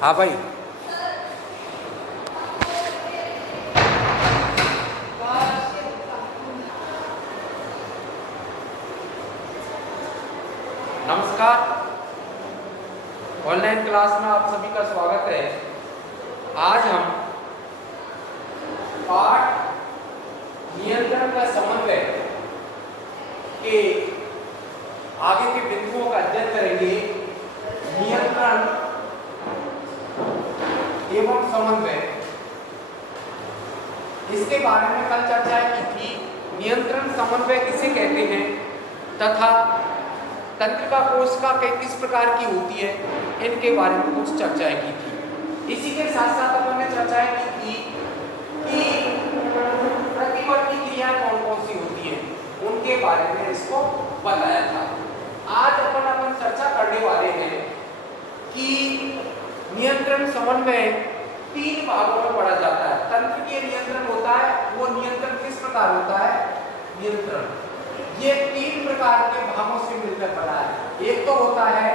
हाँ भाई। नमस्कार। ऑनलाइन क्लास में आप सभी का स्वागत है। आज हम पाठ नियंत्रण का समन्वय के आगे के बिंदुओं का अध्ययन करेंगे। नियंत्रण एवं समन्वय, इसके बारे में कल चर्चा की थी। नियंत्रण समन्वय किसे कहते हैं तथा तंत्रिका कोशिका किस प्रकार की होती है, इनके बारे में कुछ चर्चाएं की थी। इसी के साथ साथ अपन ने चर्चाएं की थी कि प्रतिवर्ती क्रिया कौन कौन सी होती है, उनके बारे में इसको बताया था। आज अपन चर्चा करने वाले हैं कि नियंत्रण समन्वय 3 भागों में पढ़ा जाता है। तंत्रिकीय नियंत्रण होता है, वो नियंत्रण किस प्रकार होता है, नियंत्रण ये 3 प्रकार के भागों से मिलकर बना है। एक तो होता है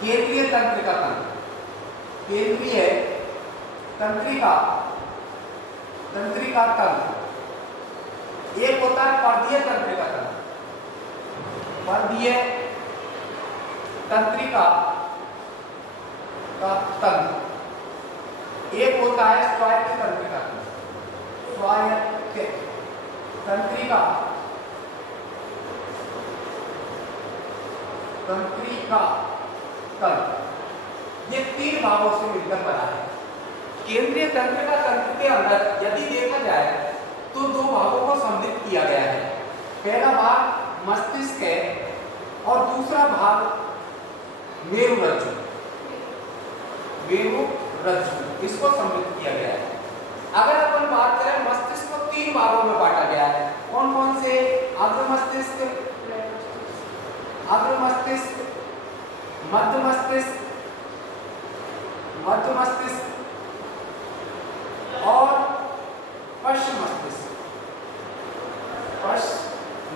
केंद्रीय तंत्रिका तंत्र, केंद्रीय तंत्रिका तंत्र। एक होता है पर्दीय तंत्रिका तंत्र, पर्दीय तंत्रिका का तंत्र। एक होता है स्वायत्त तंत्रिका तंत्र, स्वायत्त तंत्रिका तंत्र। ये 3 भागों से मिलकर बना है। केंद्रीय तंत्रिका तंत्र के अंदर यदि देखा जाए तो 2 भागों को सम्मिलित किया गया है। पहला भाग मस्तिष्क है और दूसरा भाग मेरुरज्जु, इसको सम्मिलित किया गया है। अगर अपन बात करें, मस्तिष्क को 3 भागों में बांटा गया है। कौन कौन से? अग्र मस्तिष्क, मध्य मस्तिष्क और पश्च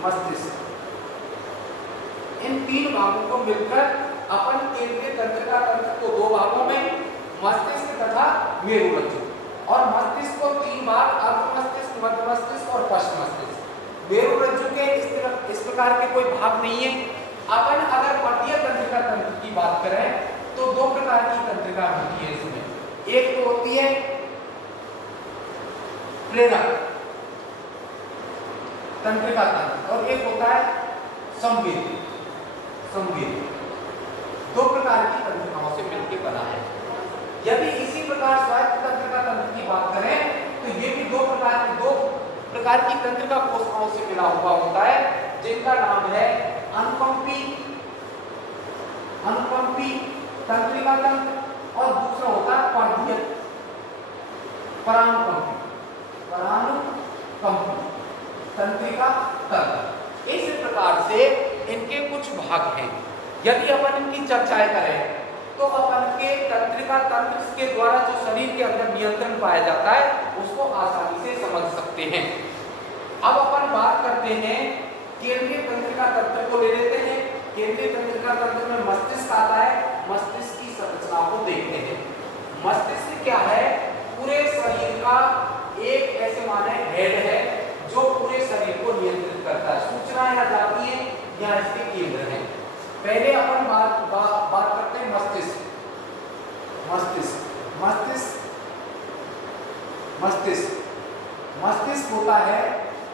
मस्तिष्क। इन 3 भागों को मिलकर अपन केंद्रीय तंत्रिका तंत्र को 2 भागों में, मस्तिष्क तथा मेरुरज्जु, और मस्तिष्क को 3 भाग, अग्र मस्तिष्क, मध्य मस्तिष्क और पश्च मस्तिष्क। मेरुरज्जु के इस प्रकार के कोई भाग नहीं है। अपन अगर पर्दीय तंत्रिका तंत्र की बात करें तो 2 प्रकार की तंत्रिका होती है इसमें। एक तो होती है प्रेरक तंत्रिका तंत्र और एक होता है संवेदी। 2 प्रकार की तंत्रिकाओं से मिलकर बना है। यदि इसी प्रकार स्वायत्त तंत्रिका तंत्र की बात करें तो ये भी 2 प्रकार की तंत्रिका कोशिकाओं से मिला हुआ होता है, जिनका नाम है अनुकंपी तंत्रिका तंत्र और दूसरा होता है पर्दीय परानुकंपी तंत्रिका तंत्र। इस प्रकार से इनके कुछ भाग हैं। यदि अपन इनकी चर्चाएं करें तो अपन के तंत्रिका तंत्र के द्वारा जो शरीर के अंदर नियंत्रण पाया जाता है उसको आसानी से समझ सकते हैं। अब अपन बात करते हैं केंद्रीय तंत्रिका तंत्र को ले लेते हैं। केंद्रीय तंत्रिका तंत्र में मस्तिष्क आता है। मस्तिष्क की संरचना को देखते हैं। मस्तिष्क क्या है? पूरे शरीर का एक ऐसे माने हेड है जो पूरे शरीर को नियंत्रित करता है। सूचना यहाँ जाती है, यहाँ इसके केंद्र है। पहले अपन बात करते हैं मस्तिष्क होता है,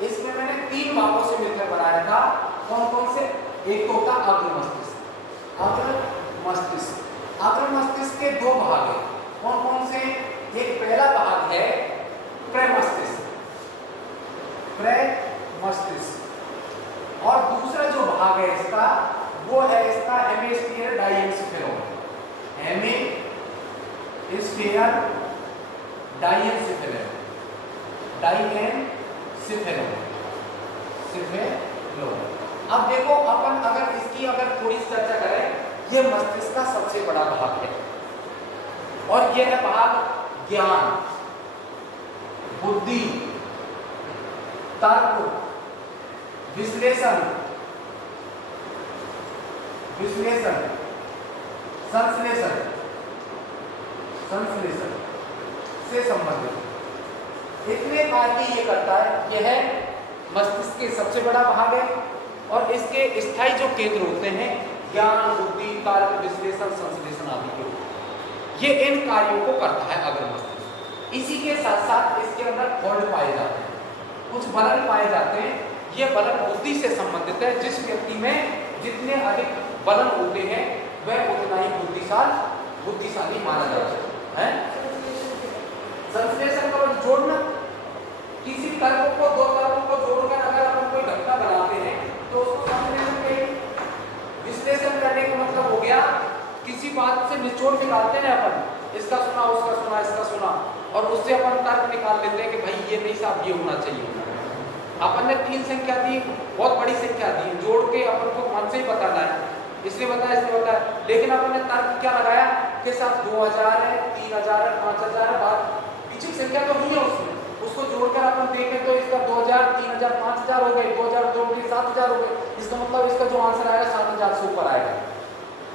इसमें मैंने 3 भागों से मिलकर बनाया था। कौन कौन से? एक तो होता अग्र मस्तिष्क के 2 भाग हैं। कौन कौन से? एक पहला भाग है प्रेमस्तिष्क और दूसरा जो भाग है इसका, वो है इसका हेमिस्फीयर डायेंसिफेरोन। अब देखो, अपन अगर इसकी थोड़ी चर्चा करें, ये मस्तिष्क का सबसे बड़ा भाग है और यह भाग ज्ञान, बुद्धि, तर्क, विश्लेषण संश्लेषण संश्लेषण से संबंधित इतने कार्य ये करता है। यह मस्तिष्क के सबसे बड़ा भाग है और इसके स्थायी जो केंद्र होते हैं ज्ञान, बुद्धि, तर्क, विश्लेषण, संश्लेषण आदि के, ये इन कार्यों को करता है अग्र मस्तिष्क। इसी के साथ साथ इसके अंदर बल पाए जाते हैं, कुछ बलन पाए जाते हैं। ये बलन बुद्धि से संबंधित है। जिस व्यक्ति में जितने अधिक बलन होते हैं वह उतना ही बुद्धिशाली माना जाता है। संश्लेषण का मतलब जोड़ना, किसी तर्क को दो तर्कों को जोड़कर अगर हम कोई घटना बनाते हैं तो उसको संश्लेषण कहेंगे। विश्लेषण करने का मतलब हो गया किसी बात से निचोड़ निकालते हैं अपन, इसका सुना, उसका सुना, इसका सुना, और उससे अपन तर्क निकाल लेते हैं कि भाई ये नहीं साहब, ये होना चाहिए। अपन ने 3 संख्या दी, बहुत बड़ी संख्या दी, जोड़ के अपन को मन से ही बताना है, इसलिए बताया, इसलिए बताया, लेकिन अपन ने तर्क क्या लगाया कि साहब 2000 है, 3000 है, 5000 है, बात पीछे संख्या तो नहीं है उसमें, उसको जोड़कर अपन देखें तो इसका 2000, 3000, 5000 हो गए, 2000 जोड़ के 7000 हो गए, इसका मतलब इसका जो आंसर आएगा 7000 से ऊपर आएगा।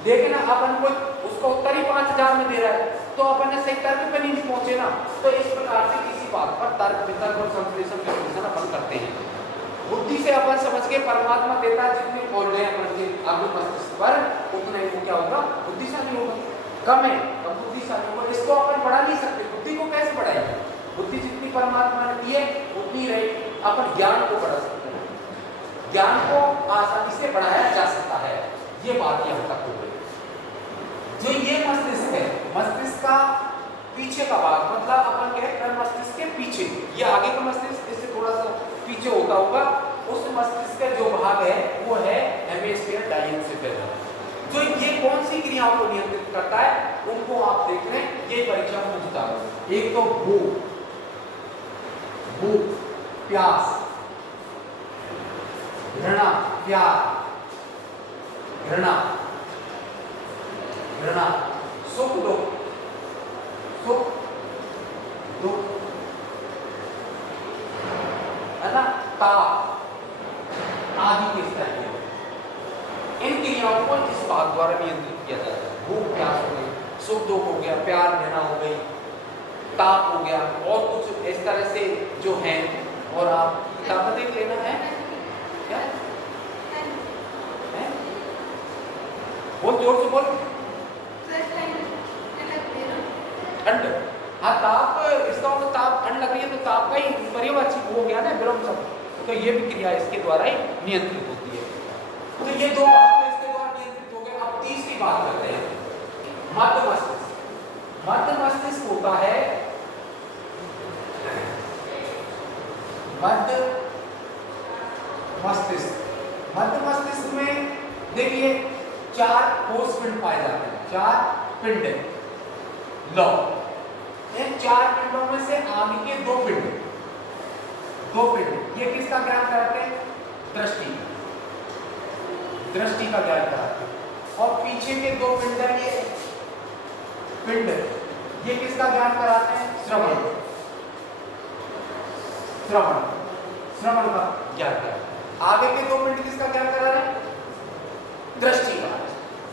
लेकिन अपन को उसका उत्तर ही 5000 में दे रहा है, तो अपन ने सही तर्क पे नहीं पहुंचे ना। तो इस प्रकार से किसी बात पर तर्क वितर्क और संश्लेषण विश्लेषण अपन करते हैं। बुद्धि से अपन समझ के परमात्मा देता है जितने बोल रहे हैं अपन के अग्र मस्तिष्क पर, उतना ही वो क्या होगा, बुद्धिशाली होगा। कम है तो बुद्धिशाली होगा। इसको अपन बढ़ा नहीं सकते, बुद्धि को कैसे बढ़ाएंगे? बुद्धि जितनी परमात्मा ने दी है उतनी रही। अपन ज्ञान को बढ़ा सकते हैं, ज्ञान को आसानी से बढ़ाया जा सकता है। ये बात यहाँ तक हो गई। जो ये मस्तिष्क है, मस्तिष्क का पीछे का भाग, मतलब अपन कहें कर मस्तिष्क के पीछे, ये आगे का मस्तिष्क इससे थोड़ा सा पीछे होता होगा, उस मस्तिष्क का जो भाग है वो है हेमिस्फीयर डायहेमिस्फीयर। जो ये कौन सी क्रियाओं को नियंत्रित करता है उनको आप देख रहे हैं, ये परीक्षा में पूछता है। एक तो भूख, प्यास, घृणा, प्यार, घृणा, सुख दुख, है ना, ताप आदि के स्तर के। इन क्रियाओं को इस भाग द्वारा नियंत्रित किया जाता है। भूख प्यास हो गई, सुख दुख हो गया, प्यार घृणा हो गई, ताप हो गया, और कुछ इस तरह से जो है। और आप किताब देख लेना है क्या है? बहुत जोर से बोल। ठंड, हाँ ताप, इसका मतलब ताप, ठंड लग रही है तो ताप का ही पर्यवाची हो गया ना, विलोम शब्द, तो ये भी क्रिया इसके द्वारा ही नियंत्रित होती है। तो ये दो भाग तो इसके द्वारा नियंत्रित हो गए। अब तीसरी बात करते हैं, मध्य मस्तिष्क। मध्य मस्तिष्क होता है, मध्य मस्तिष्क। मध्य मस्तिष्क में देखिए 4 कोष पिंड पाए जाते हैं, 4 पिंड लो। इन 4 पिंडों में से आगे के 2 पिंड, ये किसका ज्ञान कराते हैं? दृष्टि का ज्ञान कराते हैं। और पीछे के 2 पिंड है, ये किसका ज्ञान कराते हैं? श्रवण का ज्ञान कराते हैं। आगे के 2 पिंड किसका ज्ञान करा रहे हैं? दृष्टि का,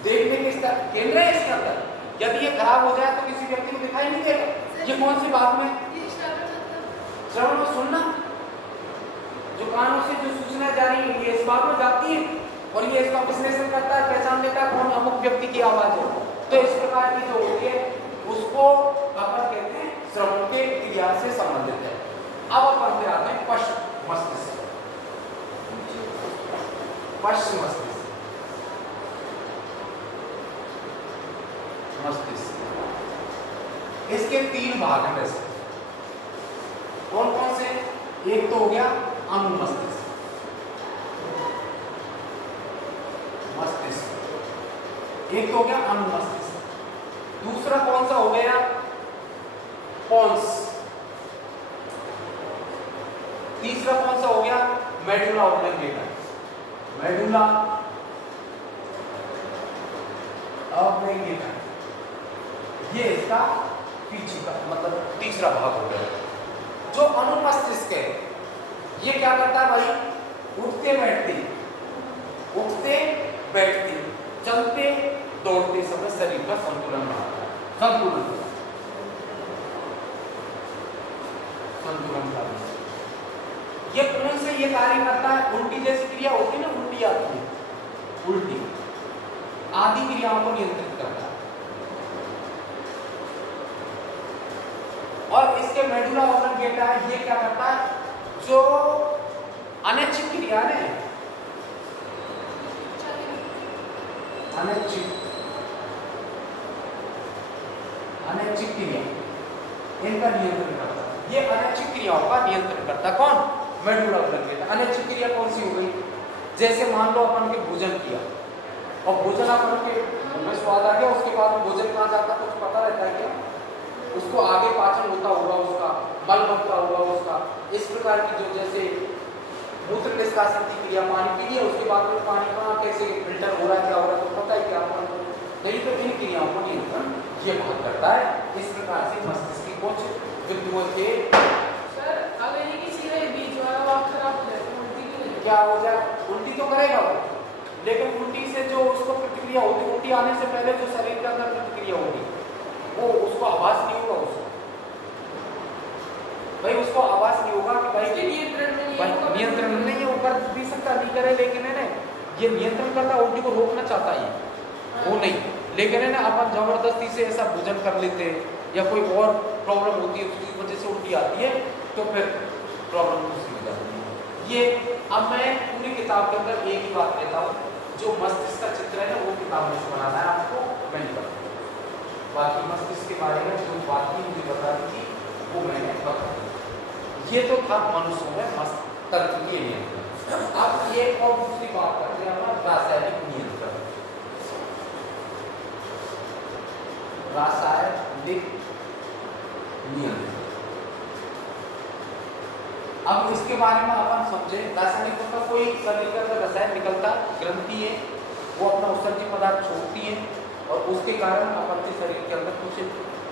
देखने के स्तर केंद्र है इसके अंदर। यदि ये खराब हो जाए तो किसी व्यक्ति को दिखाई नहीं देगा। ये कौन सी बात में? श्रवण में सुनना, जो कानों से जो सूचना जा रही है ये इस बात में जाती है और ये इसका विश्लेषण करता है, पहचान लेता है कौन अमुक व्यक्ति की आवाज है। तो इस प्रकार की जो होती है उसको अपन कहते हैं श्रवण के क्रिया से संबंधित है। अब अपन पे आते हैं पश्च मस्तिष्क। इसके 3 भाग हैं वैसे। कौन कौन से? एक तो हो गया अनुमस्तिष्क, एक तो हो गया अनुमस्तिष्क। दूसरा कौन सा हो गया? पोन्स। तीसरा कौन सा हो गया? मेडुला ऑब्लिंगेटा। मेडुला ऑब्लिंगेटा, ये इसका पीछे का मतलब तीसरा भाग हो गया। जो अनुमस्तिष्क है ये क्या करता है भाई? उठते बैठते, चलते दौड़ते समय शरीर का संतुलन बनाता है, संतुलन का ये कौन से ये कार्य करता है? उल्टी जैसी क्रिया होती है ना, उल्टी आती है, उल्टी आदि क्रियाओं को नियंत्रित करता है। और इसके मेडुला ऑब्लिंगेटा है, ये क्या करता है? जो अनैच्छिक क्रिया है, अनैच्छिक क्रिया इनका नियंत्रण करता है। ये अनैच्छिक क्रियाओं का नियंत्रण करता है कौन? मेडुला ऑब्लिंगेटा। अनैच्छिक क्रिया कौन सी हो गई? जैसे मान लो अपन के भोजन किया और भोजन अपन के में स्वाद आ गया, उसके बाद भोजन कहाँ जाता है कुछ पता रहता है क्या? उसको आगे पाचन होता होगा, उसका मल बनता होगा उसका। इस प्रकार की जो जैसे मूत्र निष्कासन की क्रिया, पानी पी लिया उसके बाद में पानी कहाँ कैसे फिल्टर हो रहा है, क्या हो रहा है तो पता ही क्या अपन को नहीं। तो इन क्रियाओं को नियंत्रण ये बहुत करता है। इस प्रकार से मस्तिष्क की कुछ बिंदुओं के सर अगर ये किसी का बीच वाला वाक खराब हो जाए तो उल्टी क्यों क्या हो जाए? उल्टी तो करेगा वो, लेकिन उल्टी से जो उसको प्रतिक्रिया होगी, उल्टी आने से पहले जो शरीर के अंदर प्रतिक्रिया होगी वो उसको आभास नहीं होगा, उसको भाई उसको आभास नहीं होगा कि भाई नियंत्रण नहीं है, वो कर भी सकता नहीं करे, लेकिन है ना ये नियंत्रण करता, उल्टी को रोकना चाहता है वो नहीं। लेकिन है ना अपन जबरदस्ती से ऐसा भोजन कर लेते हैं या कोई और प्रॉब्लम होती है उसकी वजह से उल्टी आती है तो फिर प्रॉब्लम दूसरी हो जाती है। ये अब मैं पूरी किताब के अंदर एक ही बात कहता हूँ, जो मस्तिष्क का चित्र है ना वो किताब में से बनाना है आपको, मैं नहीं बताऊँ। बाकी मस्तिष्क के बारे में जो बात की मुझे बता दी थी वो मैंने बता दी। ये तो था मनुष्यों में तंत्र के नियंत्रण। अब एक और दूसरी बात करते हैं अपना रासायनिक नियंत्रण। रासायनिक नियंत्रण, अब इसके बारे में अपन समझे। रासायनिक का कोई शरीर के अंदर रसायन निकलता, ग्रंथि है वो अपना उत्सर्जित पदार्थ छोड़ती है और उसके कारण अपन के शरीर के अंदर कुछ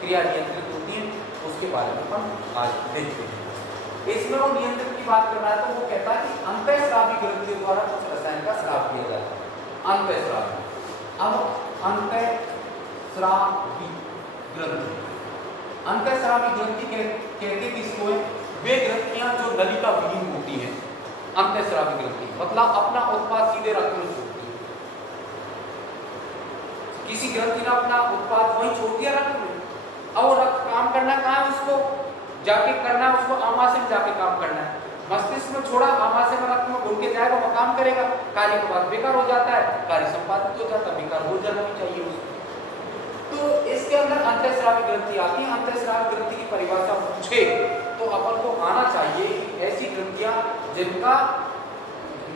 क्रिया नियंत्रित होती है, उसके बारे में अपन आज देखते हैं। इसमें वो नियंत्रण की बात कर रहा है तो वो कहता है कि अंतःस्रावी ग्रंथियों द्वारा कुछ रसायन का स्राव किया जाता है। अंतःस्रावी, अब अंतःस्रावी ग्रंथि, अंतःस्रावी ग्रंथि कहते किसको है? वे ग्रंथियां जो नलिका विहीन होती हैं, अंतःस्रावी ग्रंथि मतलब अपना उत्पाद सीधे रक्त में छोड़ती है। किसी ग्रंथि ने अपना उत्पाद वहीं छोड़ दिया रक्त में, अब वो रक्त काम करना कहाँ है? उसको जाके करना है, उसको आमाशय में जाके काम करना है। मस्तिष्क में छोड़ा, आमाशय में रक्त में घुल के जाएगा, वो काम करेगा, कार्य के बाद बेकार हो जाता है, कार्य संपादित हो जाता है, बेकार हो जाना भी चाहिए उसको। तो इसके अंदर अंतःस्रावी ग्रंथि आती है। अंतःस्रावी ग्रंथि की परिभाषा पूछे तो अपन को आना चाहिए कि ऐसी ग्रंथियां जिनका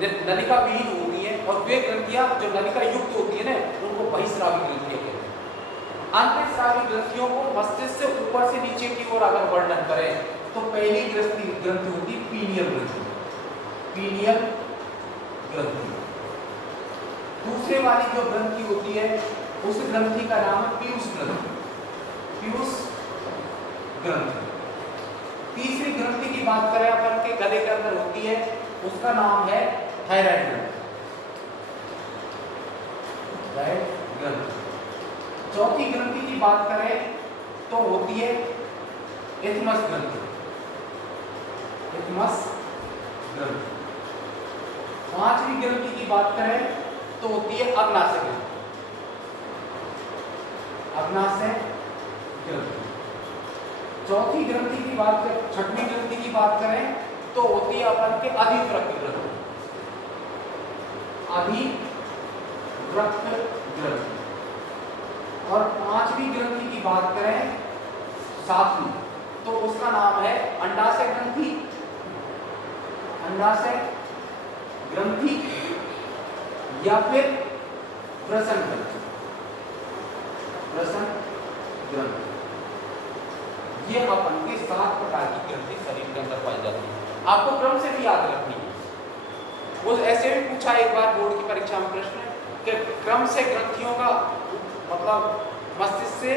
नलिका विहीन होती है और वे ग्रंथियां जो नलिका युक्त होती है ना उनको बहिस्रावी ग्रंथियां कहते हैं। अंतःस्रावी ग्रंथियों को मस्तिष्क से ऊपर से नीचे की ओर अगर वर्णन करें तो पहली ग्रंथि होती है पीनियल ग्रंथि, पीनियल ग्रंथि। दूसरे वाली जो ग्रंथि होती है उस ग्रंथि का नाम है पीयूष ग्रंथि, पीयूष ग्रंथि। तीसरी ग्रंथि की बात करें अपन के गले के अंदर होती है, उसका नाम है थायराइड ग्रंथि, थायराइड ग्रंथि। चौथी ग्रंथि की बात करें तो होती है इथमस ग्रंथि, इथमस ग्रंथि। पांचवी ग्रंथि की बात करें तो होती है अग्नाशय ग्रंथि, अग्नाशय ग्रंथि। चौथी ग्रंथि की बात करें, छठवीं ग्रंथि की बात करें तो होती है अपन के अधिवृक्क ग्रंथि, अधिवृक्क ग्रंथि। और पांचवी ग्रंथि की बात करें सातवीं तो उसका नाम है अंडाशय ग्रंथि, अंडाशय ग्रंथि या फिर वृषण ग्रंथि, वृषण ग्रंथि। ये अपन के 7 प्रकार की ग्रंथि शरीर के अंदर पाई जाती है। आपको क्रम से भी याद रखनी है। वो ऐसे भी पूछा एक बार बोर्ड की परीक्षा में प्रश्न कि क्रम से ग्रंथियों का मतलब मस्तिष्क से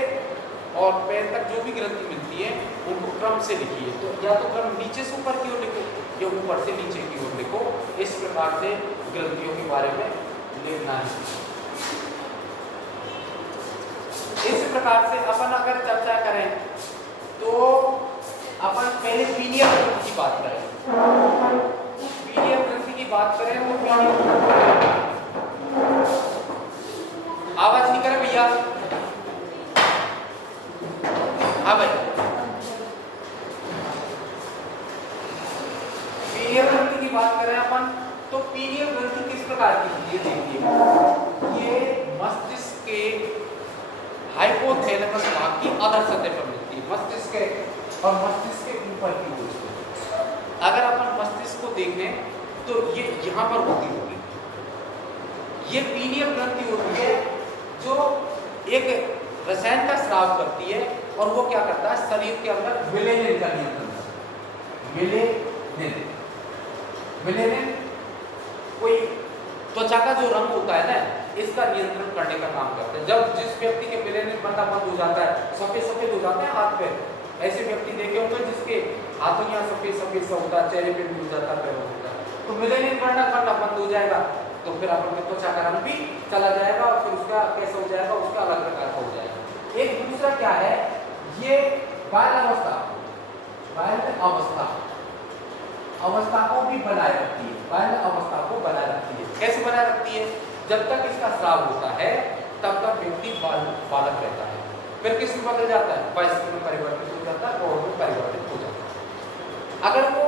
और पैर तक जो भी ग्रंथि मिलती है उनको क्रम से लिखिए। तो या तो क्रम नीचे से ऊपर की ओर लिखो या ऊपर से नीचे की ओर लिखो। इस प्रकार से ग्रंथियों के बारे में लिखना है। प्रकार से अपन अगर चर्चा करें तो अपन पहले पीनियल ग्रंथि की बात करें। पीनियल ग्रंथि की बात करें तो आवाज नहीं करे भैया। हाँ भाई, पीनियल ग्रंथि की बात करें अपन तो पीनियल ग्रंथि किस प्रकार की है ये देखिए। ये मस्तिष्क के हाइपोथैलेमस भाग की अधर सतह पर मिलती है, मस्तिष्क के और मस्तिष्क के ऊपर की ओर। अगर अपन मस्तिष्क को देखें तो ये यहाँ पर होती होगी, ये पीनियल ग्रंथि होती है जो एक रसायन का स्राव करती है और वो क्या करता है शरीर के अंदर मिलेनिन का नियंत्रण करता है। मिलेनिन कोई त्वचा का जो रंग होता है ना, इसका नियंत्रण करने का काम करता है। जब जिस व्यक्ति के मिलेनिन बनना बंद हो जाता है, सफेद सफेद हो जाते हैं हाथ पे, ऐसे व्यक्ति देखे होंगे जिसके हाथों यहाँ सफेद सफेद सा होता है, चेहरे पे भी हो जाता है, पैरों होता है, तो मिलेनिन बनना बंद हो जाएगा तो फिर अपन का त्वचा का रंग भी चला जाएगा और फिर उसका कैसा हो जाएगा, उसका अलग प्रकार का हो जाएगा। एक दूसरा क्या है, ये बाल अवस्था को भी बनाए रखती है, बाल अवस्था को बनाए रखती है। कैसे बनाए रखती है, जब तक इसका स्राव होता है तब तक व्यक्ति बालक रहता है, फिर किस में बदल जाता है, वयस्क में परिवर्तित हो जाता है, प्रौढ़ में परिवर्तित हो जाता है। अगर वो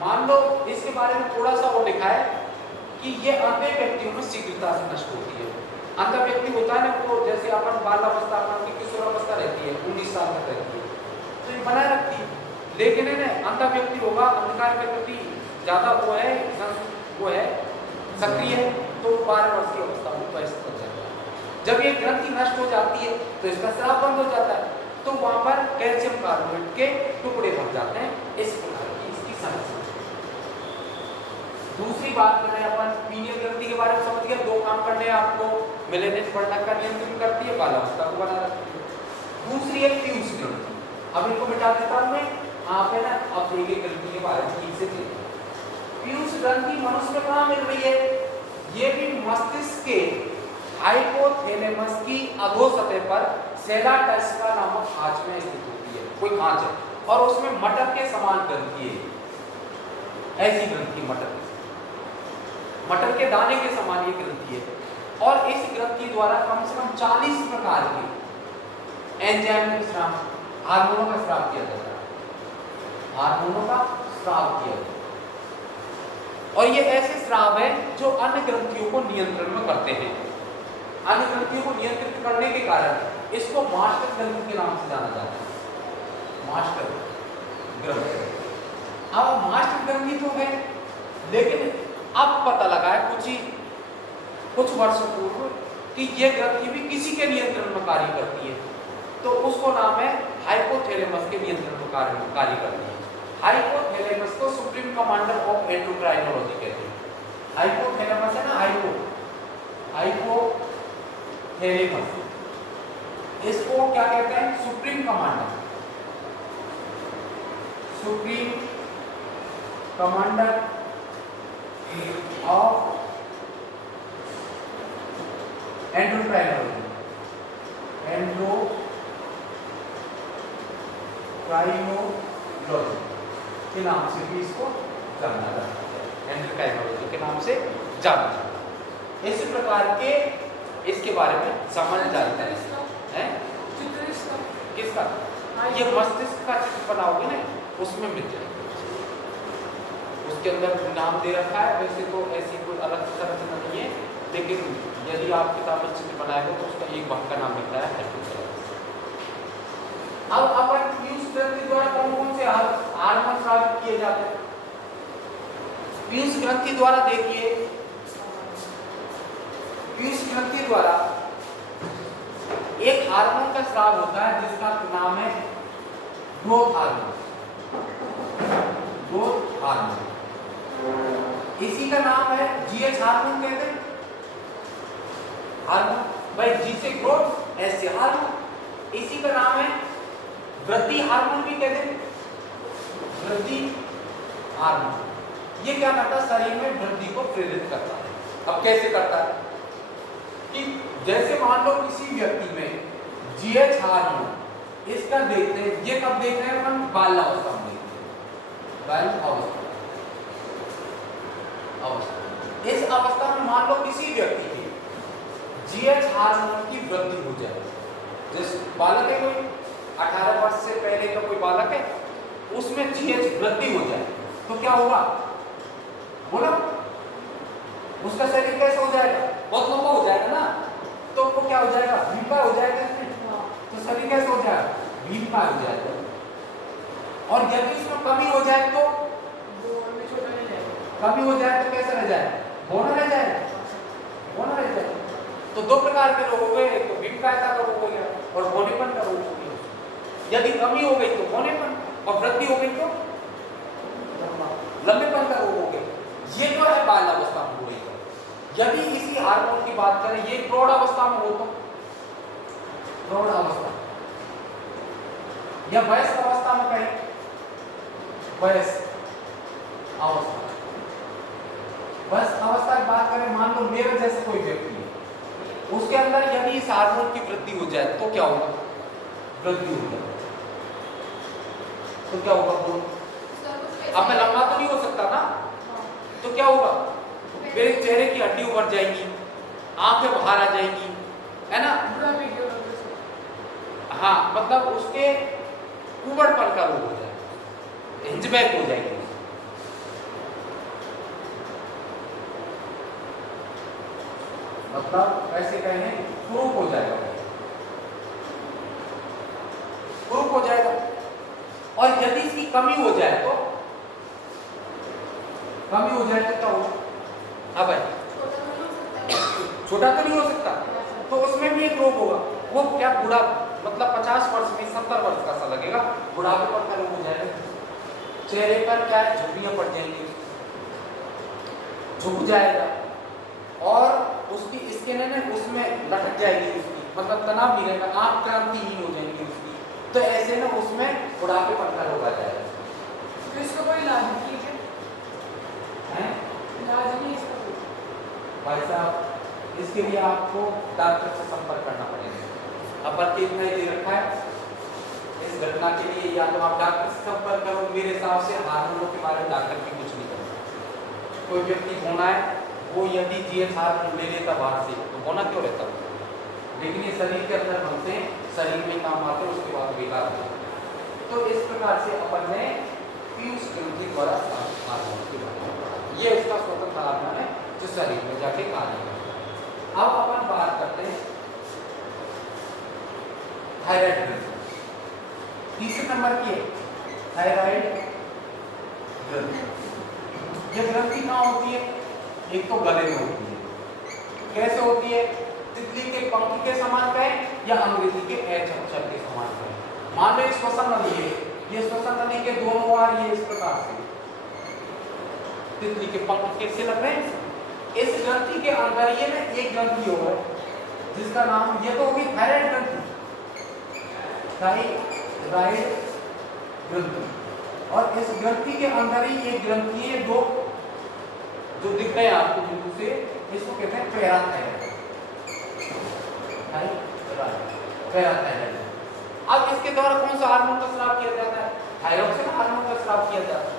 मान लो इसके बारे में थोड़ा सा वो लिखा है कि ये अंधे व्यक्तियों में शीघ्रता से नष्ट होती है। अंधा व्यक्ति होता है ना, वो जैसे अपन बाल अवस्था की किशोरावस्था रहती है, 19 साल तक रहती है, तो ये बनाए रखती है। लेकिन है अंधा व्यक्ति होगा, अंधकार के प्रति ज्यादा वो है सक्रिय है, तो 12 वर्ष की अवस्था में वयस्क बन जाता है। जब ये ग्रंथि नष्ट हो जाती है तो इसका स्राव बंद हो जाता है, तो वहां पर कैल्शियम कार्बोनेट के टुकड़े बन जाते हैं। इस प्रकार की इसकी समस्या। दूसरी बात करें अपन पीनियल ग्रंथि के बारे में, समझ गए, दो काम करने हैं आपको, मिलेनिन बढ़ना का नियंत्रण करती है, बालावस्था को बना रखती है। दूसरी है पीयूष ग्रंथि। अब इनको मिटा देता हूं मैं, आप है ना अब देखिए ग्रंथि के बारे में ठीक से देखिए। पीयूष ग्रंथि मनुष्य में कहाँ मिल रही है, ये भी मस्तिष्क के हाइपोथैलेमस की अधो सतह पर सेला टस्का नामक खांच में स्थित होती है। कोई खांच है और उसमें मटर के समान ग्रंथि है, ऐसी ग्रंथि मटर के दाने के समान ये ग्रंथि है। और इस ग्रंथि द्वारा कम से कम 40 प्रकार के एंजाइम स्राव, हार्मोनों का स्राव किया जाता है, हार्मोनों का स्राव किया जाता है। और ये ऐसे स्राव है जो अन्य ग्रंथियों को नियंत्रण में करते हैं। अन्य ग्रंथियों को नियंत्रित करने के कारण इसको मास्टर ग्रंथि के नाम से जाना जाता है, मास्टर ग्रंथि। अब मास्टर ग्रंथि तो है, लेकिन अब पता लगा है कुछ वर्षों पूर्व कि ये ग्रंथि भी किसी के नियंत्रण में कार्य करती है, तो उसको नाम है हाइपोथैलेमस के नियंत्रण में कार्य करती है। हाइपोथैलेमस को सुप्रीम कमांडर ऑफ एंडोक्राइनोलॉजी कहते हैं। हाइपोथैलेमस है ना, हाइपोथैलेमस, इसको क्या कहते हैं, सुप्रीम कमांडर ऑफ एंडोक्राइनोलॉजी के नाम से भी इसको जाना जाता है, एंडोक्राइनोलॉजी के नाम से जाना जाता है। इस प्रकार के इसके बारे में समझ जाता है। किसका, ये मस्तिष्क का चित्र बनाओगे ना, उसमें मिल जाएगा, उसके अंदर नाम दे रखा है। वैसे तो ऐसी कोई अलग संरचना नहीं है, लेकिन यदि आप किताब में चित्र बनाएंगे तो उसका एक भाग का नाम लिखा है। अब अपन पीयूष ग्रंथि द्वारा कौन से हार्मोन स्राव किए जाते हैं। पीयूष ग्रंथि द्वारा देखिए, पीयूष ग्रंथि द्वारा एक हार्मोन का स्राव होता है जिसका नाम है ग्रोथ हार्मोन। ग्रोथ हार्मोन, इसी का नाम है जीएच हार्मोन कहते हैं। हार्मोन भाई, जी से ग्रोथ, एस से हार्मोन, इसी का नाम है वृद्धि हार्मोन भी कहते हैं, वृद्धि हार्मोन। ये क्या करता है, शरीर में वृद्धि को प्रेरित करता है। अब कैसे करता है कि जैसे मान लो किसी व्यक्ति में जीएच हार्मोन, इसका देखते हैं। ये कब देख रहे हैं अपन? बाल्यावस्था में देखते हैं, बाल्यावस्था। इस अवस्था में मान लो किसी व्यक्ति के जीएच हार्मोन की वृद्धि हो जाए, जैसे बालक है कोई 18 वर्ष से पहले का कोई बालक है, उसमें जीएच वृद्धि हो जाए तो क्या होगा? बोलो, उसका शरीर कैसे हो जाएगा? बहुत लंबा हो जाएगा ना, तो वो क्या हो जाएगा? भीमकाय हो जाएगा इसमें। तो शरीर कैसे हो जाएगा? भीमकाय हो जाएगा। और यदि इसमें कमी हो जाए तो कमी हो जाए तो कैसा रह जाए? बौना रह जाएगा, बौना रह जाएगा। तो दो प्रकार के रोग हो गए, एक तो भीमकायता का रोग हो गया और बौनेपन का रोग हो गया। यदि कमी हो गई तो बौनेपन, और वृद्धि हो गई तो लंबेपन का रोग हो गया। ये जो है बाल्यावस्था में हो गई। यदि इसी हार्मोन की बात करें, ये प्रौढ़ावस्था में हो तो प्रौढ़ावस्था या वयस्क अवस्था में कहें, वयस्क अवस्था। वयस्क अवस्था की बात करें, मान लो मेरे जैसे कोई व्यक्ति है, उसके अंदर यदि इस हार्मोन की वृद्धि हो जाए तो क्या होगा? वृद्धि हो जाए तो क्या होगा? अब मैं लंबा तो नहीं हो सकता ना, तो क्या होगा? मेरे चेहरे की हड्डी उभर जाएगी, आंखें बाहर आ जाएगी, है ना? हाँ, मतलब उसके कुबड़पन का रोग हो जाएगा, हिंजबैक हो जाएगी। मतलब ऐसे कहें कुरूप हो जाएगा, कुरूप हो जाएगा। और यदि इसकी कमी हो जाए तो कमी हो जाए तो क्या होगा? हाँ भाई, छोटा तो नहीं हो सकता, तो उसमें भी एक रोग होगा। वो क्या? बूढ़ा, मतलब 50 वर्ष में 70 वर्ष का सा लगेगा, बुढ़ापेपन का रोग हो जाएगा। चेहरे पर क्या है? झुर्रियां पड़ जाएंगी, झुक जाएगा, और उसकी स्किन है ना, उसमें लटक जाएगी उसकी, मतलब तनाव नहीं रहेगा, आंख क्रांतिहीन हो जाएंगी उसकी। तो ऐसे ना उसमें बुढ़ापेपन का रोग आ जाएगा। तो इसका कोई इलाज नहीं है? इलाज नहीं इसका कोई? भाई साहब, इसके लिए आपको डॉक्टर से संपर्क करना पड़ेगा। अपन के इतना ही दे रखा है इस घटना के लिए, या तो आप डॉक्टर से संपर्क करो। मेरे हिसाब से हार्मोनों के बारे में डॉक्टर भी कुछ नहीं करता। कोई व्यक्ति होना है, वो यदि जीएच हार्मोन ले लेता बाहर से तो होना क्यों रहता? लेकिन ये शरीर के अंदर बनते हैं, शरीर में काम आते हैं, उसके बाद बेकार होते हैं। तो इस प्रकार से अपन ने पीयूष ग्रंथि द्वारा हार्मोन की बात की। ये उसका स्वतंत्र हार्मोन है जो शरीर में जाके कार्य करता है। अब अपन बात करते हैं थायराइड ग्रंथि। तीसरे नंबर की है थायराइड ग्रंथि। ये ग्रंथि कहाँ होती है? एक तो गले में होती है। कैसे होती है? तितली के पंख के समान कहें या अंग्रेजी के एच अक्षर के समान कहें। मान लो ये श्वसन नली है, ये श्वसन नली के दोनों ओर ये इस प्रकार से तितली के पंख कैसे लग रहे हैं। इस ग्रंथि के अंदर ये ना एक ग्रंथि होगा जिसका नाम, ये तो होगी थायराइड ग्रंथि, थायराइड ग्रंथि। और इस ग्रंथि के अंदर ही एक ग्रंथि है जो दिख रहे हैं आपको बिंदु से, इसको कहते हैं पैराथायराइड। पैराथायराइड। अब इसके द्वारा कौन सा हार्मोन का स्राव किया जाता है? थायरोक्सिन हार्मोन का स्राव किया जाता है।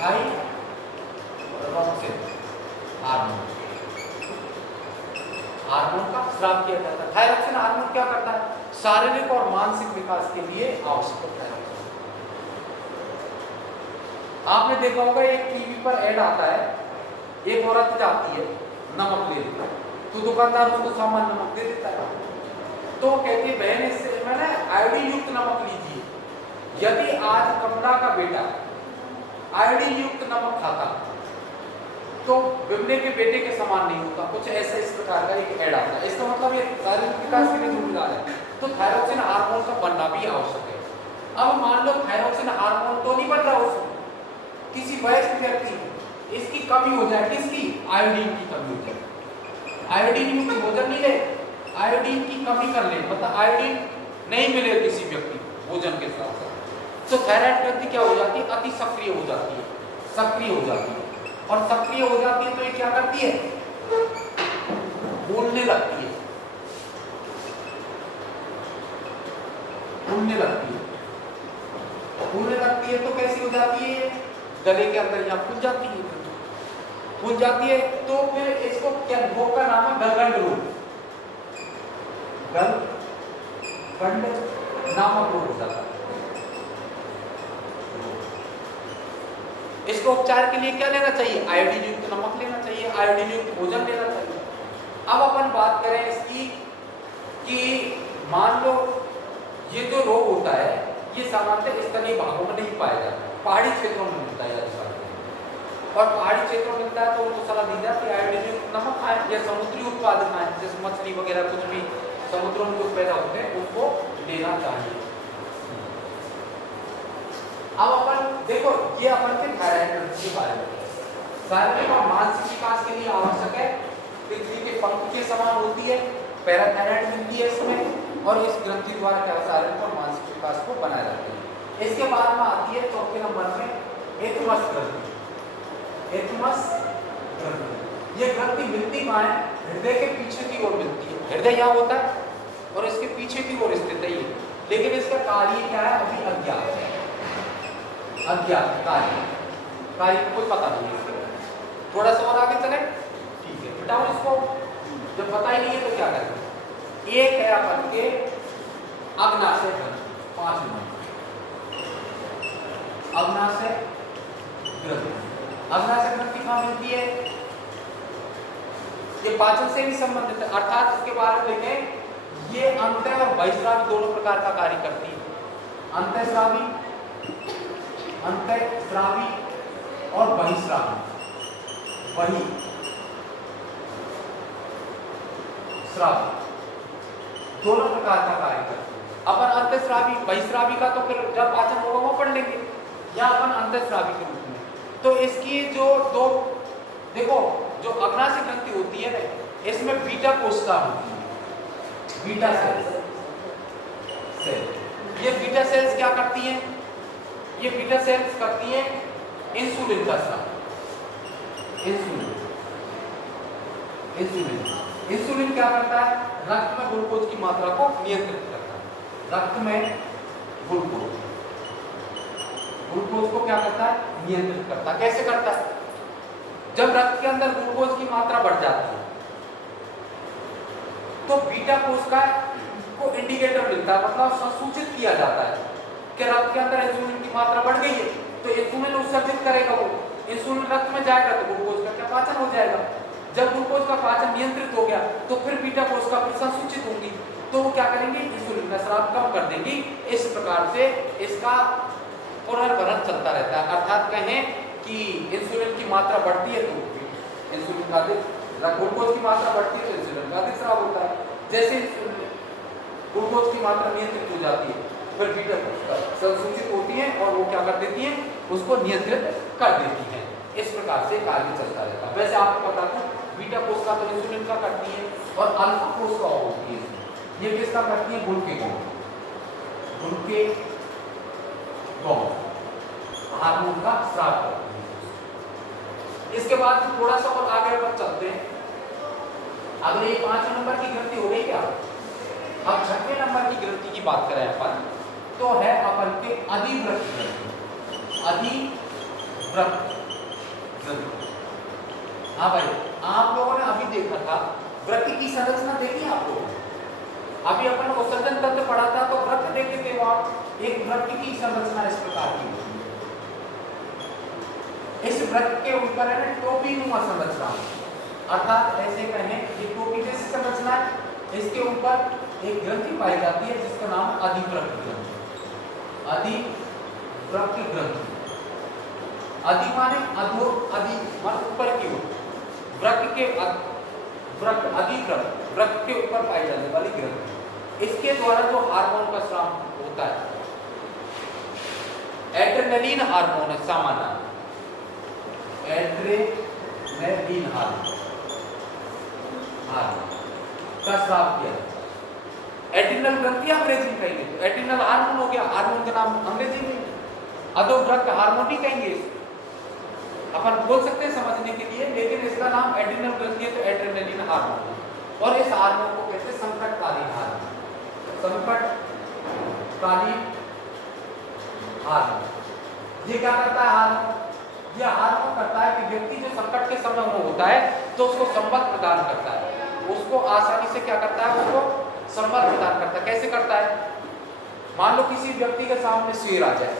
थायरोक्सिन हार्मोन का स्राव किया जाता है। थायरोक्सिन हार्मोन क्या करता है? शारीरिक और मानसिक विकास के लिए आवश्यक होता है। आपने देखा होगा एक टीवी पर ऐड आता है, एक औरत जाती है नमक ले लेता है, तो दुकानदार उसको सामान नमक दे देता है। तो कहती है बहन इससे मैंने आयोडीन युक्त नमक लीजिए। यदि आज कमला का बेटा आयोडीन युक्त नमक खाता तो बिमले के बेटे के समान नहीं होता। कुछ ऐसे इस प्रकार का एक ऐड आता है। इसका मतलब ये शारीरिक विकास के लिए जिम्मेदार है। तो थायरोक्सिन हार्मोन का बनना भी आवश्यक है। अब मान लो थायरोक्सिन हार्मोन तो नहीं बन रहा उसमें, किसी वयस्क व्यक्ति इसकी कमी हो जाए, किसकी? आयोडीन की कमी हो जाए, आयोडीन युक्त भोजन नहीं ले, आयोडीन की कमी कर ले, मतलब आयोडीन नहीं मिले किसी व्यक्ति भोजन के साथ साथ, तो थायराइड ग्रंथि क्या हो जाती है? अति सक्रिय हो जाती है, सक्रिय हो जाती है। और सक्रिय हो जाती है तो ये क्या करती है? बोलने लगती है। फूलने लगती है। फूलने लगती है तो कैसी हो जाती है, गले के अंदर यहाँ फूल जाती है, फूल जाती है। तो फिर इसको क्या, रोग का नाम है गलगंड रोग, गलगंड नामक रोग हो जाता है। इसको उपचार के लिए क्या लेना चाहिए, आयोडीन युक्त नमक लेना चाहिए, आयोडीन युक्त भोजन लेना चाहिए। अब अपन बात करें इसकी कि मान लो ये जो रोग होता है ये सामान्यतः स्थलीय भागों में नहीं पाया जाता, पहाड़ी क्षेत्रों में मिलता है और पहाड़ी क्षेत्रों में मिलता है तो उनको सलाह दी जाती है आयोडीन युक्त नमक खाएं या समुद्री उत्पाद खाएं, जैसे मछली वगैरह कुछ भी समुद्रों में जो पैदा होते हैं उनको लेना चाहिए। अब अपन देखो ये अपन के थायराइड ग्रंथि के बारे में, शारीरिक और मानसिक विकास के लिए आवश्यक है, पृथ्वी के पंख के समान होती है, पैराथायराइड मिलती है इसमें और इस ग्रंथि द्वारा क्या शारीरिक और मानसिक विकास को बनाए रखती है। इसके बाद में आती है चौथे नंबर में एथमस ग्रंथि। एथमस ग्रंथि, ये ग्रंथि मिलती कहाँ है, हृदय के पीछे की ओर मिलती है, हृदय यहाँ होता है और इसके पीछे की ओर स्थित है ये, लेकिन इसका कार्य क्या है अभी अज्ञात है, अज्ञात कार्य कोई पता नहीं है। थोड़ा सा और आगे चले, ठीक है बताओ इसको, जब पता ही नहीं है तो क्या करें। एक है अपन के अग्नाशय ग्रंथि, 5 नंबर अग्नाशय ग्रंथि। अग्नाशय ग्रंथि कहाँ मिलती है, ये पाचन से भी संबंधित है, अर्थात इसके बारे में देखें ये अंतः और बहिस्रावी दोनों प्रकार का कार्य करती है, अंतःस्रावी और बहिस्रावी, बहिस्रावी दोनों प्रकार का कार्य करती है। अपन अंतःस्रावी बहिस्रावी का तो फिर जब पाचन होगा वो पढ़ लेंगे, या अपन अंतःस्रावी के रूप में। तो इसकी जो दो देखो, जो अग्नाशय ग्रंथि होती है ना इसमें बीटा कोशिका होती है, बीटा सेल्स। ये बीटा सेल्स क्या करती हैं, ये बीटा सेल्स करती हैं इंसुलिन का स्राव। इंसुलिन क्या करता है, रक्त में ग्लूकोज की मात्रा को नियंत्रित करता है, रक्त में ग्लूकोज को क्या करता है, नियंत्रित करता है। कैसे करता है, जब रक्त के अंदर ग्लूकोज की मात्रा बढ़ जाती है तो बीटा कोशिका को इंडिकेटर मिलता है, मतलब संसूचित किया जाता है कि रक्त के अंदर इंसुलिन की मात्रा बढ़ गई है, तो इंसुलिन उत्सर्जित करेगा, वो इंसुलिन रक्त में जाएगा तो ग्लूकोज का क्या पाचन हो जाएगा। जब ग्लूकोज का पाचन नियंत्रित हो गया तो फिर बीटा कोशिका फिर संसूचित होंगी, तो वो क्या करेंगे, इंसुलिन का स्राव कम कर देंगी। इस प्रकार से इसका पुनर्भरण चलता रहता है, अर्थात कहें कि इंसुलिन की मात्रा बढ़ती है तो इंसुलिन का ग्लूकोज की मात्रा बढ़ती है तो इंसुलिन का अधिक स्राव होता है। जैसे ग्लूकोज की मात्रा नियंत्रित हो जाती है फिर बीटा कोशिका संसूचित होती है और वो क्या कर देती है, उसको नियंत्रित कर देती है। इस प्रकार से कार्य चलता रहता है। वैसे आपको पता था बीटा कोशिका तो इंसुलिन का करती है और अल्फा कोशिका होती है, ये किसका करती है, ग्लूकेगॉन हार्मोन का स्राव करती है। इसके बाद थोड़ा सा और आगे पर चलते हैं, अगर ये 5 नंबर की ग्रंथि हो गई क्या, अब 6वें नंबर की ग्रंथि की बात करें अपन तो है अपन के अधिवृक्क ग्रंथि। अधिवृक्क ग्रंथि, हाँ भाई आप लोगों ने अभी देखा था वृक्क की संरचना देखी आप लोगों ने, अभी अपन उत्सर्जन तंत्र पढ़ा था तो वृक्क देखे थे आप, एक वृक्क की संरचना इस प्रकार की होती है। इस वृक्क के ऊपर है ना टोपीनुमा संरचना, अर्थात ऐसे कहें ये टोपी जैसी संरचना है, इसके ऊपर एक ग्रंथि पाई जाती है जिसका नाम अधिवृक्क ग्रंथि। अधिवृक्क ग्रंथि, अधि माने अधो, अधि माने ऊपर की ओर, वृक्क के वृक्क अधिवृक्क वृक्क के ऊपर पाई जाने वाली ग्रंथि। इसके द्वारा जो हार्मोन का स्राव होता है, एड्रेनलिन हार्मोन है सामान्य, एड्रेनलिन हार्मोन का स्राव किया। एड्रिनल ग्रंथि अंग्रेजी में कहेंगे तो एड्रिनल हार्मोन हो गया, हार्मोन का नाम अंग्रेजी में, अधोवृक्क हार्मोन ही कहेंगे, अपन बोल सकते हैं समझने के लिए, लेकिन इसका नाम एड्रिनल ग्रंथि है तो एड्रेनलिन हार्मोन, और इस हार्मोन को कहते हैं संकटकालीन हार्मोन, संकटकालीन कालीन हार्मोन। ये क्या करता है हार्मोन? ये हार्मोन करता है कि व्यक्ति जो संकट के समय में होता है तो उसको संबल प्रदान करता है, उसको आसानी से क्या करता है, उसको संबल प्रदान करता है। कैसे करता है? मान लो किसी व्यक्ति के सामने शेर आ जाए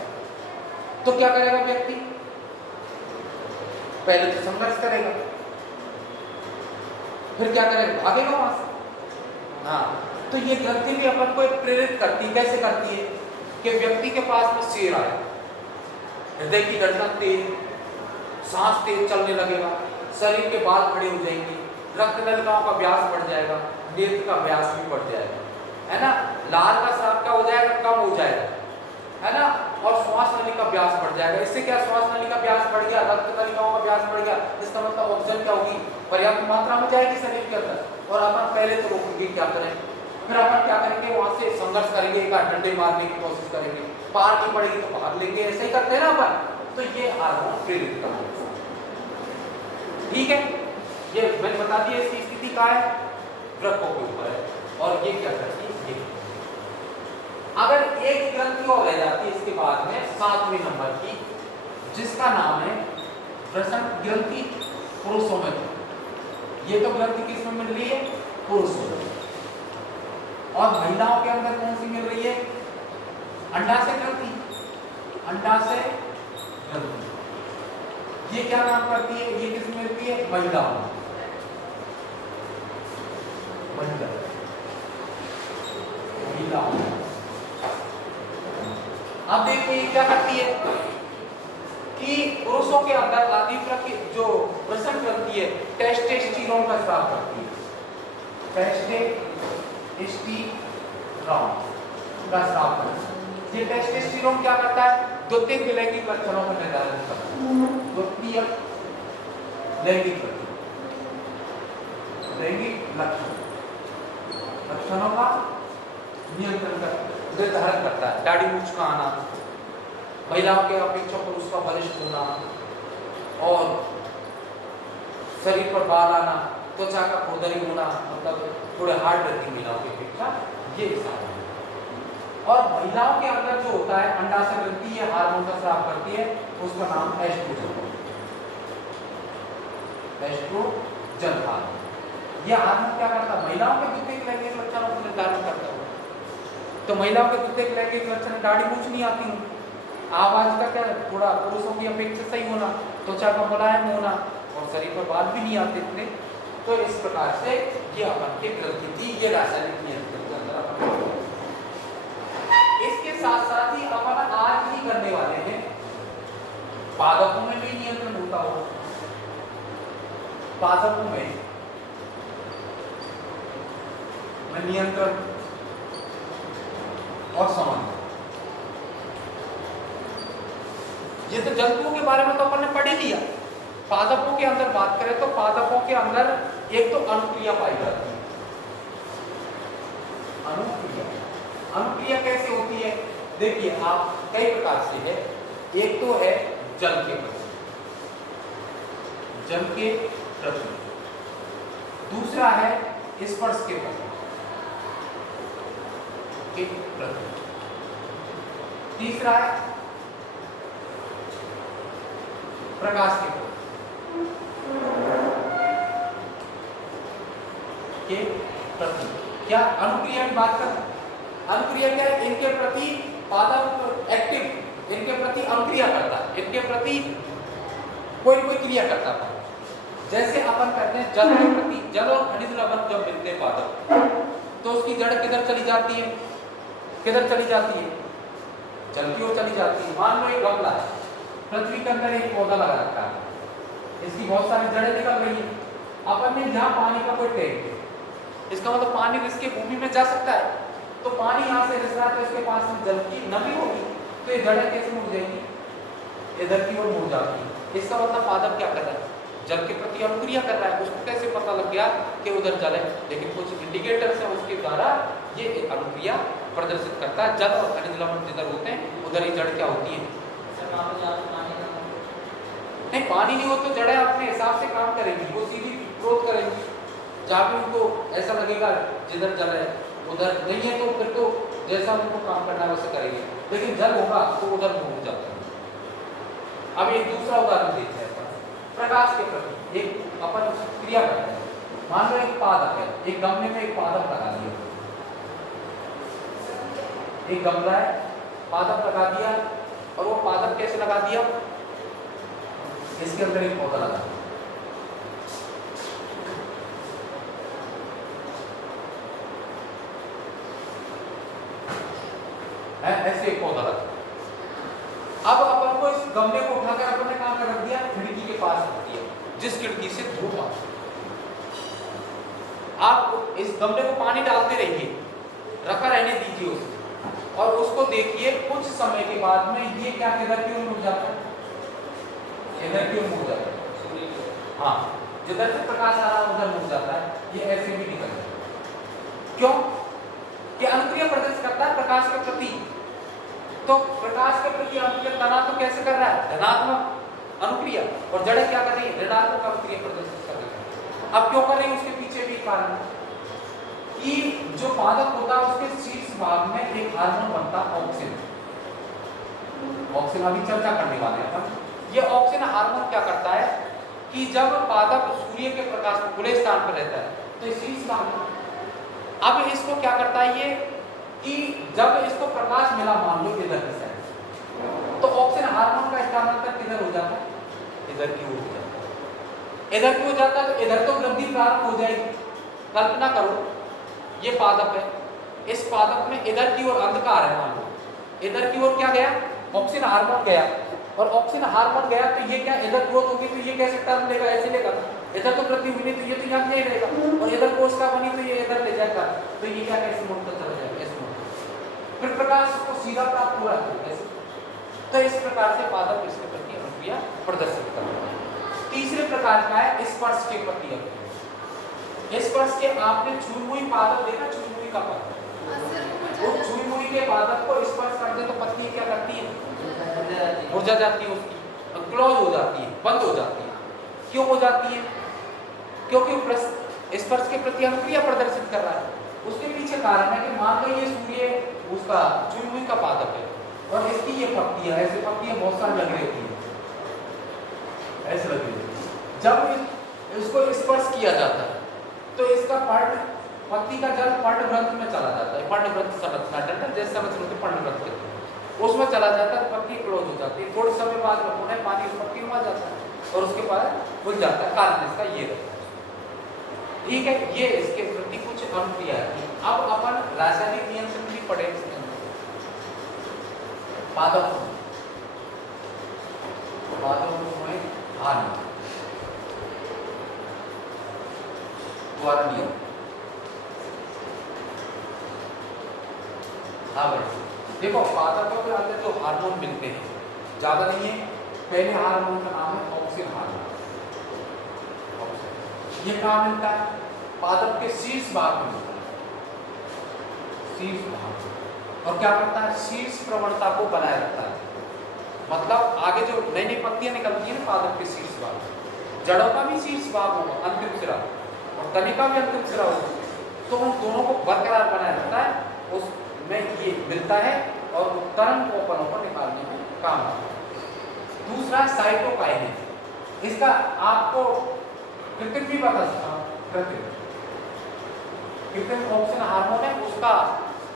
तो क्या करेगा व्यक्ति? पहले तो संघर्ष करेगा, फिर क्या करेगा? भागेगा वहां से। हाँ, तो ये ग्रंथि भी अपन को एक प्रेरित करती है। कैसे करती है? कि व्यक्ति के पास में शेर आए, हृदय की धड़कन तेज, सांस तेज चलने लगेगा, शरीर के बाल खड़े हो जाएंगे, रक्त नलिकाओं का व्यास बढ़ जाएगा, नेत्र का व्यास भी बढ़ जाएगा, है ना, लार का स्राव क्या हो जाएगा? कम हो जाएगा, है ना, और श्वास नली का व्यास बढ़ जाएगा। इससे क्या? श्वास नली का व्यास बढ़ गया, रक्त नलिकाओं का व्यास बढ़ गया, इसका मतलब ऑक्सीजन क्या होगी? पर्याप्त मात्रा में जाएगी शरीर के अंदर। और अपन पहले तो रोकेंगे, क्या करें? फिर अपन क्या करेंगे? वहां से संघर्ष करेंगे, एक आध डंडे मारने की कोशिश करेंगे, पार नहीं पड़ेगी तो भाग लेंगे, ऐसे ही करते हैं ना अपन। तो ये हार्मोन प्रेरित करता है, ठीक है। ये मैंने बता दिया, इसकी स्थिति क्या है? वृक्कों के ऊपर है, और ये क्या करती है? ये अगर एक ग्रंथि और रह जाती है इसके बाद में 7वें नंबर की, जिसका नाम है वृषण ग्रंथि पुरुषों में। ये तो ग्रंथि किसमें मिल रही है? पुरुषों में। और महिलाओं के अंदर कौन सी मिल रही है? अंडाशय ग्रंथि। अंडाशय ग्रंथि ये क्या नाम करती है? ये किसमें मिलती है? महिलाओं में। महिलाओं में। अब देखिए क्या करती है कि पुरुषों के अंदर आदित्य की जो वृषण ग्रंथि है टेस्टोस्टेरोन का स्राव करती है। टेस्टोस्टेरोन का स्राव करती है। ये टेस्टोस्टेरोन क्या करता है? द्वितीयक लैंगिक लक्षणों का निर्धारण करता है। द्वितीयक लैंगिक लक्षणों का नियंत्रण निर्धारण करता है। दाढ़ी मूंछ का आना, महिलाओं के अपेक्षा पुरुष का बलिष्ठ होना, और शरीर पर बाल आना, त्वचा का खुरदरी होना, मतलब थोड़े हार्ड रहती महिलाओं की अपेक्षा, ये हिसाब है। और महिलाओं के अंदर जो होता है अंडाशय ग्रंथि, ये हार्मोन का स्राव करती है, उसका नाम एस्ट्रोजन। Estrogen hormone. यह हार्मोन क्या करता है? महिलाओं के द्वितीयक लैंगिक लक्षणों को निर्धारण करता है। तो महिलाओं के द्वितीयक लैंगिक लक्षण दाढ़ी मूंछ नहीं आती हूँ, आवाज का क्या थोड़ा पुरुषों की अपेक्षा सही होना, त्वचा का मुलायम होना, और शरीर पर बाल भी नहीं आते इतने। तो इस प्रकार से ये अपन की ग्रंथि थी, ये रासायनिक नियंत्रण के अंदर अपन। इसके साथ साथ ही अपन आज ही करने वाले हैं पादपों में भी नियंत्रण होता हो। पादपों में नियंत्रण और संबंध। ये तो जंतुओं के बारे में तो अपन ने पढ़ ही लिया। पादपों के अंदर बात करें तो पादपों के अंदर एक तो अनुक्रिया पाई जाती है। अनुक्रिया कैसे होती है? देखिए आप, कई प्रकार से है। एक तो है जल के प्रति, दूसरा है स्पर्श के प्रति, तीसरा है प्रकाश के प्रति। क्या अनुक्रिया की बात कर? अनुक्रिया क्या है? इनके प्रति पादप एक्टिव, इनके प्रति अनुक्रिया करता है, इनके प्रति कोई क्रिया करता है। जैसे अपन कहते हैं जल के प्रति, जल और खनिज लवण जब मिलते हैं पादप, तो उसकी जड़ किधर चली जाती है? किधर चली जाती है? जल की ओर चली जाती है। मान लो एक गमला है, पृथ्वी के अंदर एक पौधा लगा रखा है, इसकी बहुत सारी जड़ें निकल रही है। अपन ने यहाँ पानी का कोई टैंक है, इसका मतलब पानी इसके भूमि में जा सकता है, तो पानी यहाँ से रिस रहा है तो इसके पास में जल की नमी होगी, तो ये जड़ें कैसे मुड़ जाएंगी? इधर की ओर मुड़ जाती है। इसका मतलब पादप क्या कर रहा है? जल के प्रति अनुक्रिया कर रहा है। उसको कैसे पता लग गया कि उधर जल है? लेकिन कुछ इंडिकेटर्स है उसके द्वारा ये अनुक्रिया प्रदर्शित करता है। जल और खनिज लवण जिधर होते हैं उधर ही जड़ क्या होती है? नहीं, पानी नहीं हो तो जड़ें अपने हिसाब से काम करेंगी, वो सीधी ग्रोथ करेंगी। जहाँ भी उनको ऐसा लगेगा जिधर जल है उधर नहीं है, तो फिर तो जैसा उनको काम करना है वैसे करेंगे, लेकिन जल होगा तो उधर मुड़ जाता है। अब एक दूसरा उदाहरण देखते हैं, प्रकाश के प्रति एक अपन क्रिया करते हैं। मान लो एक पादप है, एक गमले में एक पादप लगा दिया, एक गमला है, पादप लगा दिया, और वो पादप कैसे लगा दिया, इसके अंदर एक पौधा लगा दिया, ऐसे एक पौधा लगा। अब अपन को इस गमले को उठाकर अपन ने कहां रख दिया, खिड़की के पास रख दिया, जिस खिड़की से धूप आती है। आप इस गमले को पानी डालते रहिए, रखा रहने दीजिए उसको, और उसको देखिए कुछ समय के बाद में ये क्या किधर की ओर मुड़ जाता है, इधर की ओर मुड़ जाता है। हाँ, जिधर से प्रकाश आ रहा है उधर मुड़ जाता है, ये ऐसे भी निकल जाता है। क्यों? कि अनुक्रिया प्रदर्शित करता है प्रकाश के प्रति। तो प्रकाश के प्रति अनुक्रिया तना तो कैसे कर रहा है, धनात्मक अनुक्रिया, और जड़ें क्या कर रही है, ऋणात्मक अनुक्रिया प्रदर्शित कर रही है। अब क्यों कर रही है, उसके पीछे भी कारण कि जो पादप होता है उसके शीर्ष भाग में एक हार्मोन बनता है ऑक्सिन। ऑक्सिन अभी चर्चा करने वाले हैं अपन। ये ऑक्सिन हार्मोन क्या करता है कि जब पादप सूर्य के प्रकाश में खुले स्थान पर रहता है तो शीर्ष भाग में, अब इसको क्या करता है ये कि जब इसको प्रकाश मिला मान लो इधर की साइड, तो ऑक्सिन हार्मोन का स्थानांतर किधर हो जाता है, इधर की ओर हो जाता है। इधर की हो जाता है तो इधर तो वृद्धि प्रारंभ हो जाएगी। कल्पना करो ये पादप है, इस पादप में इधर की ओर अंधकार है, मान लो इधर की ओर क्या गया, ऑक्सिन हार्मोन गया, और ऑक्सिन हार्मोन गया तो ये क्या इधर ग्रोथ होगी, तो ये कैसे टर्म लेगा, ऐसे लेगा, इधर तो वृद्धि हुई नहीं तो ये तो यहाँ नहीं रहेगा, और इधर कोशिका बनी तो ये इधर ले जाएगा, तो ये क्या कैसे मुड़ता चला जाएगा, ऐसे मुड़ता, फिर प्रकाश को सीधा प्राप्त हो रहा है ऐसे। तो इस प्रकार से पादप इसके प्रति अनुक्रिया प्रदर्शित करता है। तीसरे प्रकार का है स्पर्श के प्रति अनुक्रिया। स्पर्श के आपने छुई हुई पादप देखा, छुई हुई का पादप, वो छुई हुई के पादप को स्पर्श करते तो पत्ती क्या करती है, मुरझा जाती है, उसकी क्लोज हो जाती है, बंद हो जाती है। क्यों हो जाती है, क्योंकि स्पर्श के प्रति अनुक्रिया प्रदर्शित कर रहा है। उसके पीछे कारण है कि मान लो ये सूर्य उसका छुई हुई का पादप है, और इसकी ये पत्तियां, ऐसे पत्तियां बहुत सारी लग रही होती है, ऐसे लगी होती है। जब इसको स्पर्श किया जाता है तो इसका पर्ण, पत्ती का जल पर्णवृत्त में चला जाता है, पर्णवृत्त संरचना डंडल जैसे संरचना होती है पर्णवृत्त के, उसमें चला जाता है, पत्ती क्लोज हो जाती है, थोड़े समय बाद में पुनः पानी उस पत्ती में आ जाता है और उसके बाद खुल जाता है, कारण इसका ये रहता है। ठीक है, ये इसके प्रति कुछ अनुक्रिया है। अब अपन रासायनिक नियंत्रण भी पढ़े इसके अंदर। पादप में हार्मोन द्वारा नियम, देखो पादपों के अंदर जो हार्मोन मिलते हैं ज्यादा नहीं है। पहले हार्मोन का नाम है ऑक्सिन हार्मोन। ये कहाँ मिलता है, पादप के शीर्ष भाग में मिलता है, शीर्ष भाग, और क्या करता है, शीर्ष प्रवणता को बनाए रखता है। मतलब आगे जो नई नई पत्तियां निकलती है ना पादप के शीर्ष भाग, जड़ों का भी शीर्ष भाग होगा, अंतिम सिरा, और तने का भी अंतिम सिरा होगा, तो उन दोनों को बरकरार बनाए रखता है, उसमें ये मिलता है और तरंग कोपनों को निकालने में काम आता है। दूसरा साइटोकाइनेस, इसका आपको कृत्रिम भी बता सकता हूँ, कृत्रिम ऑक्सिन हार्मोन है, उसका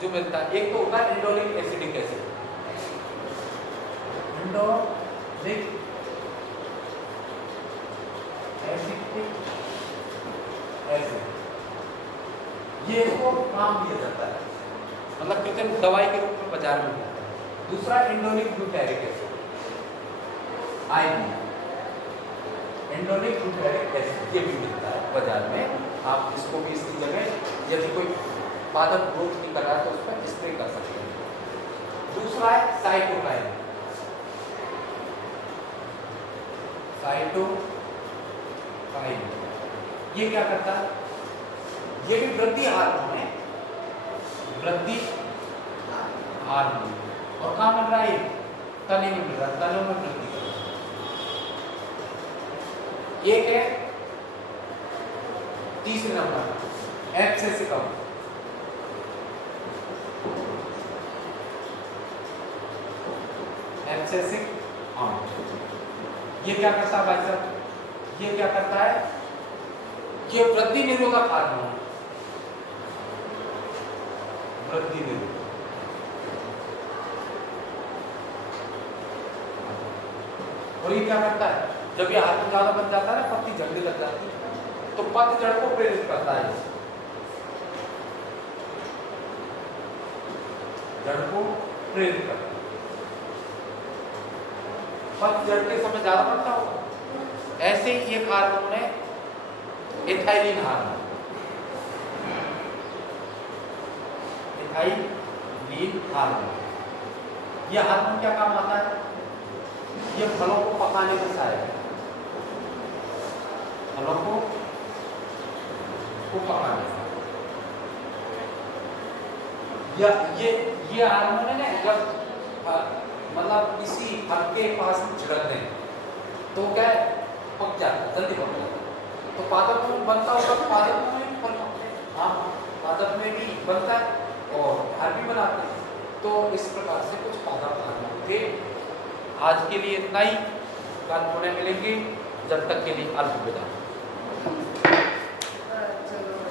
जो मिलता है एक तो होता है इंडोलिक एसिडिक एसिड, इंडोलिक एसिडिक एसिड, ये इसको काम दिया जाता है, मतलब कृत्रिम दवाई के रूप में बाजार में मिलता है। दूसरा इंडोलिक ग्लूटारिक एसिड, इंडोलिक ग्लूटारिक एसिड, ये भी मिलता है बाजार में। आप इसको भी इसकी जगह यदि कोई पादप ग्रोथ नहीं कर रहा है तो उस पर स्प्रे कर सकते हैं। दूसरा है साइटोकाइन, साइटोकाइन, ये क्या करता है, ये भी वृद्धि हार्मोन है, वृद्धि हार्मोन, और कहाँ मिल रहा है, तने में मिल रहा है, तनों में वृद्धि कर रहा है। एक है तीसरे नंबर एब्सेसिकम, एब्सेसिक हार्मोन। ये क्या करता है भाई साहब? ये क्या करता है? ये वृद्धि निरोधक हार्मोन, वृद्धि निरोधक। और ये क्या करता है? जब ये हार्मोन ज्यादा बन जाता है ना, पत्ती झड़ने लग जाती है, तो पतझड़ को प्रेरित करता है, जड़ को प्रेरित करता है। पतझड़ के समय ज्यादा बनता होगा। ऐसे ही एक हार्मोन है इथाइलिन हार्मोन। इथाइलिन हार्मोन, यह हार्मोन क्या काम आता है? ये फलों को पकाने में सहायक है, फलों को पकाने में। ये हार्मोन है ना, जब मतलब किसी फल के पास छिड़क दें तो क्या है? पक जाता है, जल्दी पक जाता है। तो पादप में बनता होगा, पादप में भी फल पकते हैं। हाँ, पादप में भी बनता है और घर भी बनाते हैं। तो इस प्रकार से कुछ पादप हार्मोन थे। आज के लिए इतना ही, कल पुनः मिलेंगे, जब तक के लिए अलविदा। चलो।